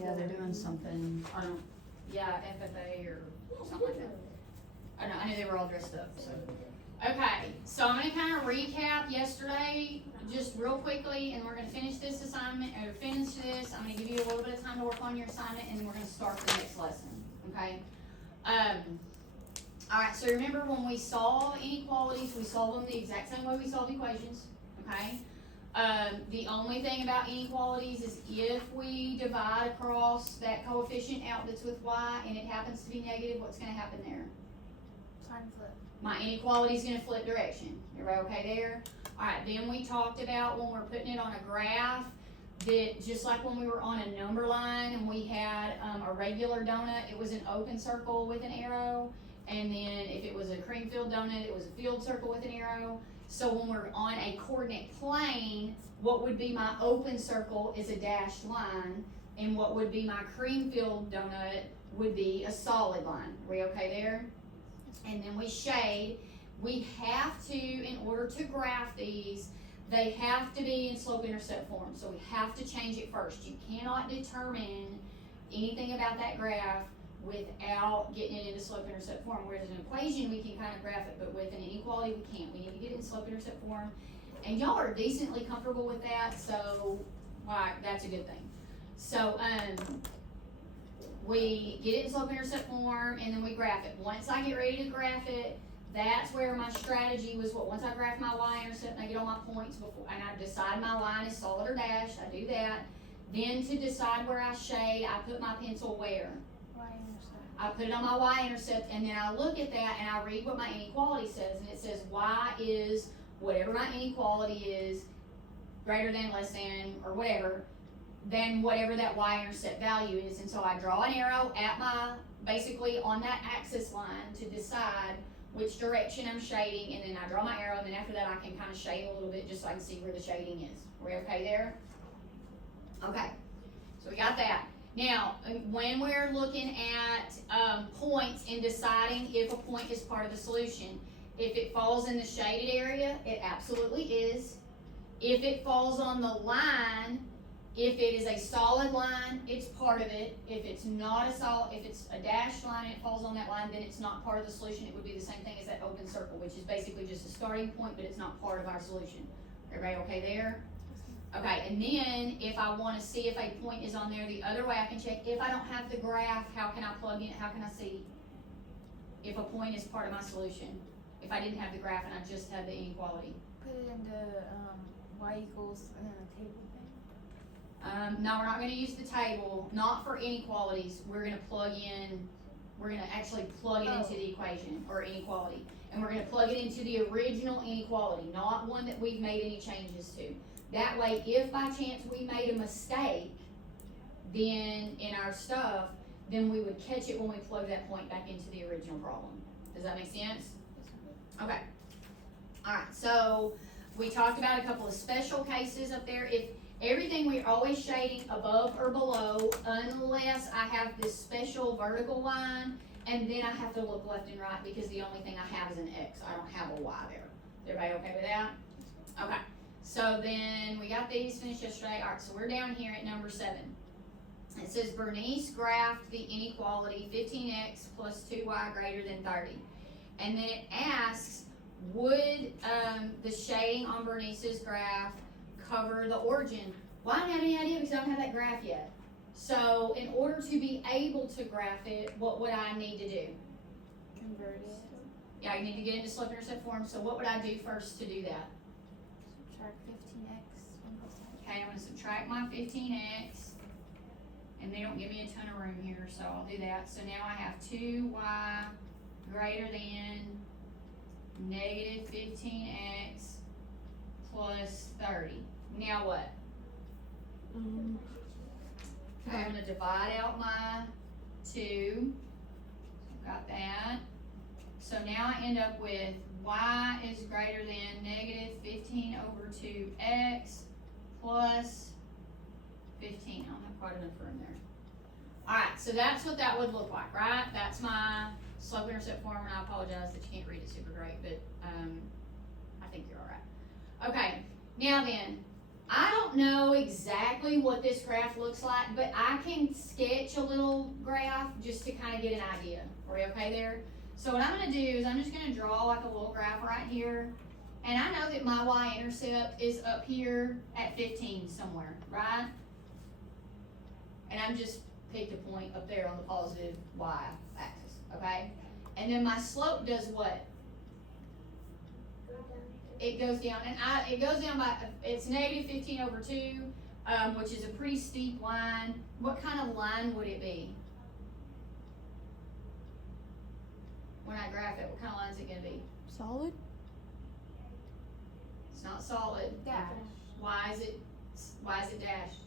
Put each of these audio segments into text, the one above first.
Yeah, they're doing something, I don't, yeah, FFA or something like that. I know, I knew they were all dressed up, so. Okay, so I'm gonna kind of recap yesterday, just real quickly, and we're gonna finish this assignment, or finish this. I'm gonna give you a little bit of time to work on your assignment, and then we're gonna start the next lesson, okay? Alright, so remember when we solve inequalities, we solve them the exact same way we solve equations, okay? The only thing about inequalities is if we divide across that coefficient out that's with y, and it happens to be negative, what's gonna happen there? Sign flip. My inequality is going to flip direction. Everybody okay there? Alright, then we talked about when we're putting it on a graph, that just like when we were on a number line and we had a regular donut, it was an open circle with an arrow. And then if it was a cream filled donut, it was a filled circle with an arrow. So when we're on a coordinate plane, what would be my open circle is a dashed line. And what would be my cream filled donut would be a solid line. Are we okay there? And then we shade. We have to, in order to graph these, they have to be in slope-intercept form. So we have to change it first. You cannot determine anything about that graph without getting it into slope-intercept form. Whereas an equation, we can kind of graph it, but with an inequality, we can't. We need to get it in slope-intercept form. And y'all are decently comfortable with that, so that's a good thing. So, we get it in slope-intercept form, and then we graph it. Once I get ready to graph it, that's where my strategy was. Once I graph my y-intercept and I get all my points before, and I decide my line is solid or dashed, I do that. Then to decide where I shade, I put my pencil where? Y-intercept. I put it on my y-intercept, and then I look at that and I read what my inequality says, and it says y is whatever my inequality is, greater than, less than, or whatever, than whatever that y-intercept value is. And so I draw an arrow at my, basically on that axis line to decide which direction I'm shading, and then I draw my arrow, and then after that I can kind of shade a little bit just so I can see where the shading is. We're okay there? Okay, so we got that. Now, when we're looking at points and deciding if a point is part of the solution, if it falls in the shaded area, it absolutely is. If it falls on the line, if it is a solid line, it's part of it. If it's not a solid, if it's a dashed line and it falls on that line, then it's not part of the solution. It would be the same thing as that open circle, which is basically just a starting point, but it's not part of our solution. Everybody okay there? Okay, and then if I want to see if a point is on there, the other way I can check, if I don't have the graph, how can I plug in, how can I see if a point is part of my solution? If I didn't have the graph and I just had the inequality. Put it into y equals and then a table thing. No, we're not going to use the table, not for inequalities. We're going to plug in, we're going to actually plug it into the equation, or inequality. And we're going to plug it into the original inequality, not one that we've made any changes to. That way, if by chance we made a mistake, then in our stuff, then we would catch it when we plug that point back into the original problem. Does that make sense? Okay. Alright, so we talked about a couple of special cases up there. If everything, we're always shading above or below, unless I have this special vertical line, and then I have to look left and right because the only thing I have is an X. I don't have a Y there. Is everybody okay with that? Okay. So then we got these finished yesterday. Alright, so we're down here at number 7. It says Bernice graphed the inequality 15x plus 2y greater than 30. And then it asks, would the shading on Bernice's graph cover the origin? Well, I don't have any idea because I don't have that graph yet. So in order to be able to graph it, what would I need to do? Convert it. Yeah, you need to get into slope-intercept form. So what would I do first to do that? Subtract 15x on both sides. Okay, I'm going to subtract my 15x. And they don't give me a ton of room here, so I'll do that. So now I have 2y greater than negative 15x plus 30. Now what? Okay, I'm going to divide out my 2. Got that. So now I end up with y is greater than negative 15 over 2x plus 15. I don't have quite enough room there. Alright, so that's what that would look like, right? That's my slope-intercept form, and I apologize that you can't read it super great, but I think you're alright. Okay, now then, I don't know exactly what this graph looks like, but I can sketch a little graph just to kind of get an idea. Are we okay there? So what I'm going to do is I'm just going to draw like a little graph right here. And I know that my y-intercept is up here at 15 somewhere, right? And I'm just picked a point up there on the positive y-axis, okay? And then my slope does what? It goes down, and it goes down by, it's negative 15 over 2, which is a pretty steep line. What kind of line would it be? When I graph it, what kind of line is it going to be? Solid? It's not solid. Dash. Why is it dashed?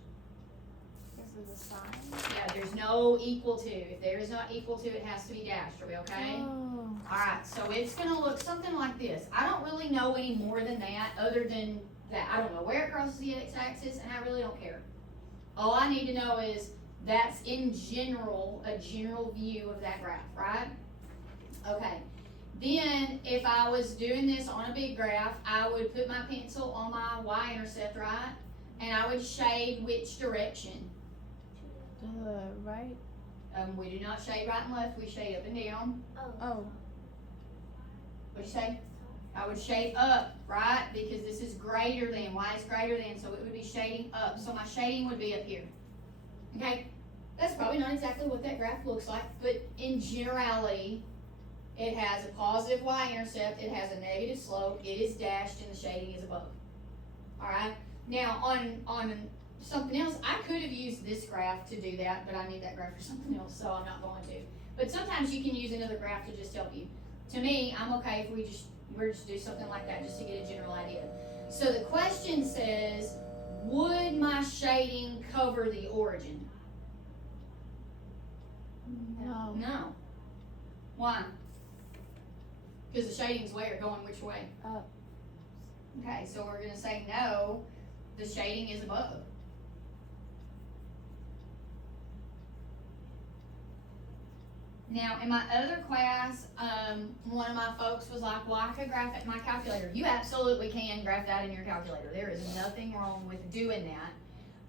Because of the sign. Yeah, there's no equal to. If there is not equal to, it has to be dashed. Are we okay? Oh. Alright, so it's going to look something like this. I don't really know any more than that, other than that I don't know where it crosses the x-axis, and I really don't care. All I need to know is that's in general, a general view of that graph, right? Okay. Then, if I was doing this on a big graph, I would put my pencil on my y-intercept, right? And I would shade which direction? Right. We do not shade right and left, we shade up and down. Oh. What'd you say? I would shade up, right? Because this is greater than, y is greater than, so it would be shading up. So my shading would be up here. Okay? That's probably not exactly what that graph looks like, but in generality, it has a positive y-intercept, it has a negative slope, it is dashed, and the shading is above. Alright? Now, on something else, I could have used this graph to do that, but I need that graph for something else, so I'm not going to. But sometimes you can use another graph to just help you. To me, I'm okay if we just do something like that just to get a general idea. So the question says, would my shading cover the origin? No. No. Why? Because the shading's where? Going which way? Up. Okay, so we're going to say no, the shading is above. Now, in my other class, one of my folks was like, well, I could graph it in my calculator. You absolutely can graph that in your calculator. There is nothing wrong with doing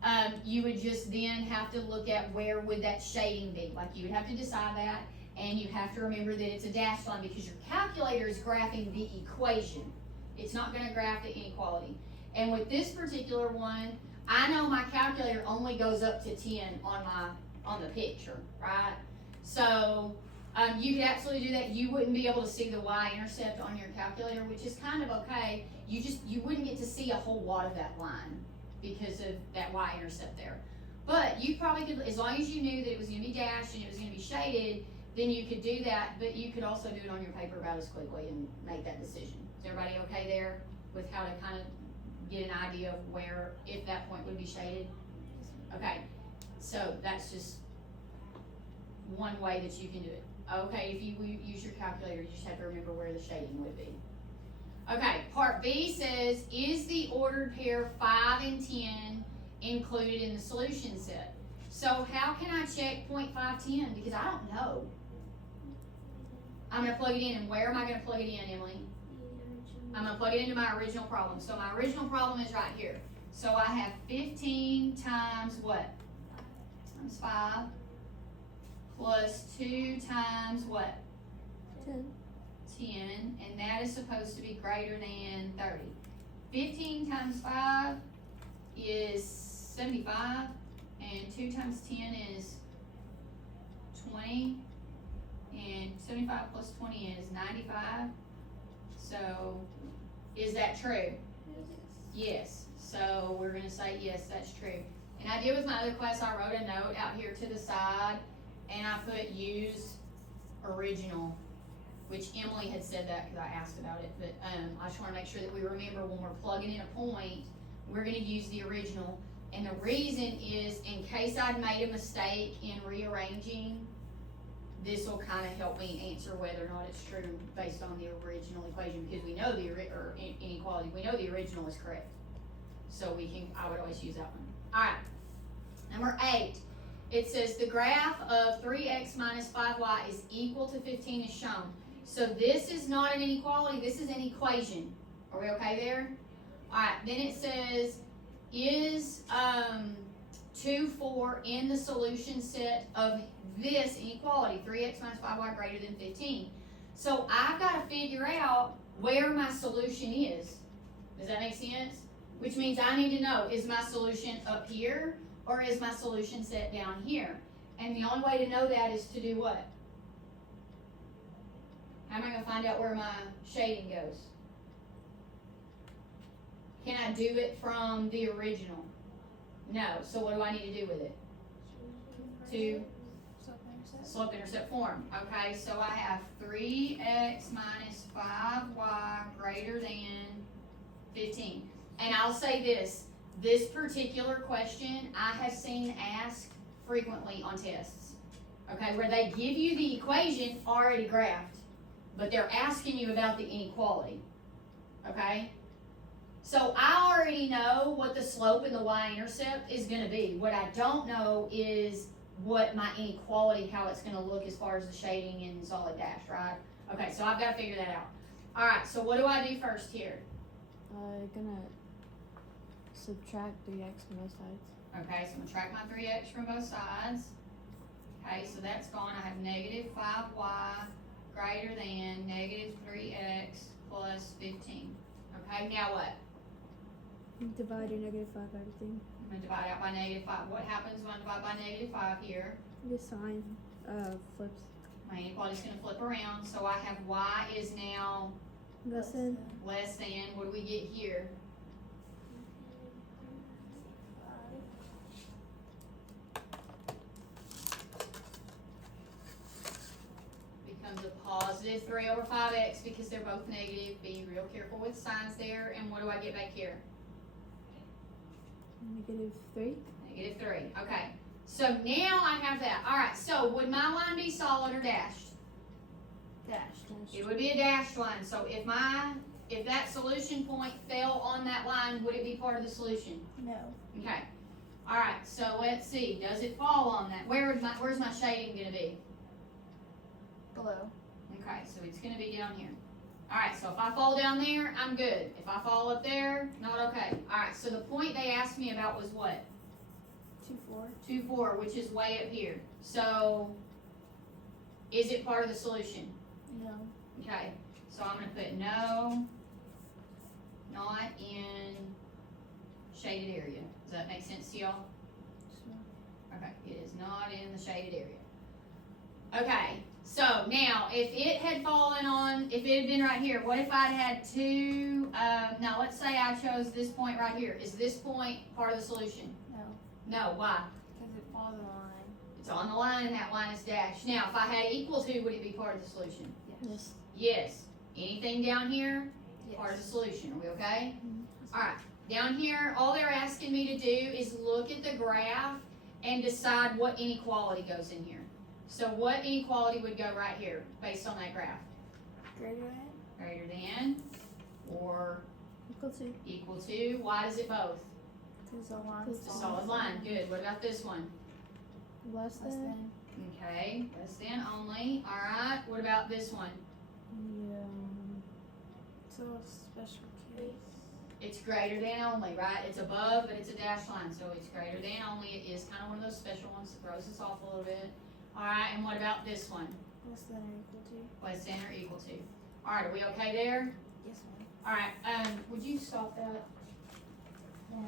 that. You would just then have to look at where would that shading be. Like, you would have to decide that, and you have to remember that it's a dashed line because your calculator is graphing the equation. It's not going to graph the inequality. And with this particular one, I know my calculator only goes up to 10 on the picture, right? So you could absolutely do that. You wouldn't be able to see the y-intercept on your calculator, which is kind of okay. You wouldn't get to see a whole lot of that line because of that y-intercept there. But you probably could, as long as you knew that it was going to be dashed and it was going to be shaded, then you could do that, but you could also do it on your paper about as quickly and make that decision. Is everybody okay there with how to kind of get an idea of where, if that point would be shaded? Okay, so that's just one way that you can do it. Okay, if you use your calculator, you just have to remember where the shading would be. Okay, part B says, is the ordered pair 5 and 10 included in the solution set? So how can I check 0.510? Because I don't know. I'm going to plug it in, and where am I going to plug it in, Emily? I'm going to plug it into my original problem. So my original problem is right here. So I have 15 times what? Times 5. Plus 2 times what? 10. 10, and that is supposed to be greater than 30. 15 times 5 is 75, and 2 times 10 is 20, and 75 plus 20 is 95. So, is that true? Yes. So, we're going to say yes, that's true. And I did with my other class, I wrote a note out here to the side, and I put use original, which Emily had said that because I asked about it, but I just want to make sure that we remember when we're plugging in a point, we're going to use the original. And the reason is, in case I'd made a mistake in rearranging, this will kind of help me answer whether or not it's true based on the original equation, because we know the inequality, we know the original is correct. So I would always use that one. All right, number 8. It says the graph of 3x minus 5y is equal to 15 is shown. So this is not an inequality, this is an equation. Are we okay there? Alright, then it says, is 2, 4 in the solution set of this inequality, 3x minus 5y greater than 15. So I've got to figure out where my solution is. Does that make sense? Which means I need to know, is my solution up here or is my solution set down here? And the only way to know that is to do what? How am I going to find out where my shading goes? Can I do it from the original? No. So what do I need to do with it? To slope-intercept form. Okay, so I have 3x minus 5y greater than 15. And I'll say this particular question I have seen asked frequently on tests. Okay, where they give you the equation already graphed, but they're asking you about the inequality. Okay? So I already know what the slope and the y-intercept is going to be. What I don't know is what my inequality, how it's going to look as far as the shading and solid dash, right? Okay, so I've got to figure that out. All right, so what do I do first here? Gonna subtract 3x from both sides. Okay, so I'm going to subtract my 3x from both sides. Okay, so that's gone. I have negative 5y greater than negative 3x plus 15. Okay, now what? Divide your negative 5 by everything. I'm going to divide out by negative 5. What happens when I divide by negative 5 here? The sign flips. My inequality is going to flip around. So I have y is now Less than. what do we get here? Becomes a positive 3 over 5x because they're both negative. Be real careful with signs there. And what do I get back here? Negative 3. Negative 3. Okay. So now I have that. All right. So would my line be solid or dashed? Dashed. It would be a dashed line. So if that solution point fell on that line, would it be part of the solution? No. Okay. All right. So let's see. Does it fall on that? Where's my shading going to be? Below. Okay. So it's going to be down here. All right. So if I fall down there, I'm good. If I fall up there, not okay. All right. So the point they asked me about was what? 2, 4. 2, 4, which is way up here. So is it part of the solution? No. Okay, so I'm going to put no, not in shaded area. Does that make sense to y'all? Okay, it is not in the shaded area. Okay, so now if it had fallen on, if it had been right here, what if I'd had two, now let's say I chose this point right here. Is this point part of the solution? No. No, why? Because it falls on the line. It's on the line and that line is dashed. Now, if I had equal to, would it be part of the solution? Yes. Yes. Anything down here? Yes. Part of the solution. Are we okay? Mm-hmm. All right. Down here, all they're asking me to do is look at the graph and decide what inequality goes in here. So what inequality would go right here based on that graph? Greater than. Greater than or Equal to. equal to. Why does it both? Because the line. It's a solid line. Good. What about this one? Less than. Okay. Less than only. All right. What about this one? Yeah. So special case. It's greater than only, right? It's above, but it's a dashed line, so it's greater than only. It is kind of one of those special ones that throws us off a little bit. All right, and what about this one? Less than or equal to. Less than or equal to. All right, are we okay there? Yes, ma'am. All right, would you stop that? Yeah.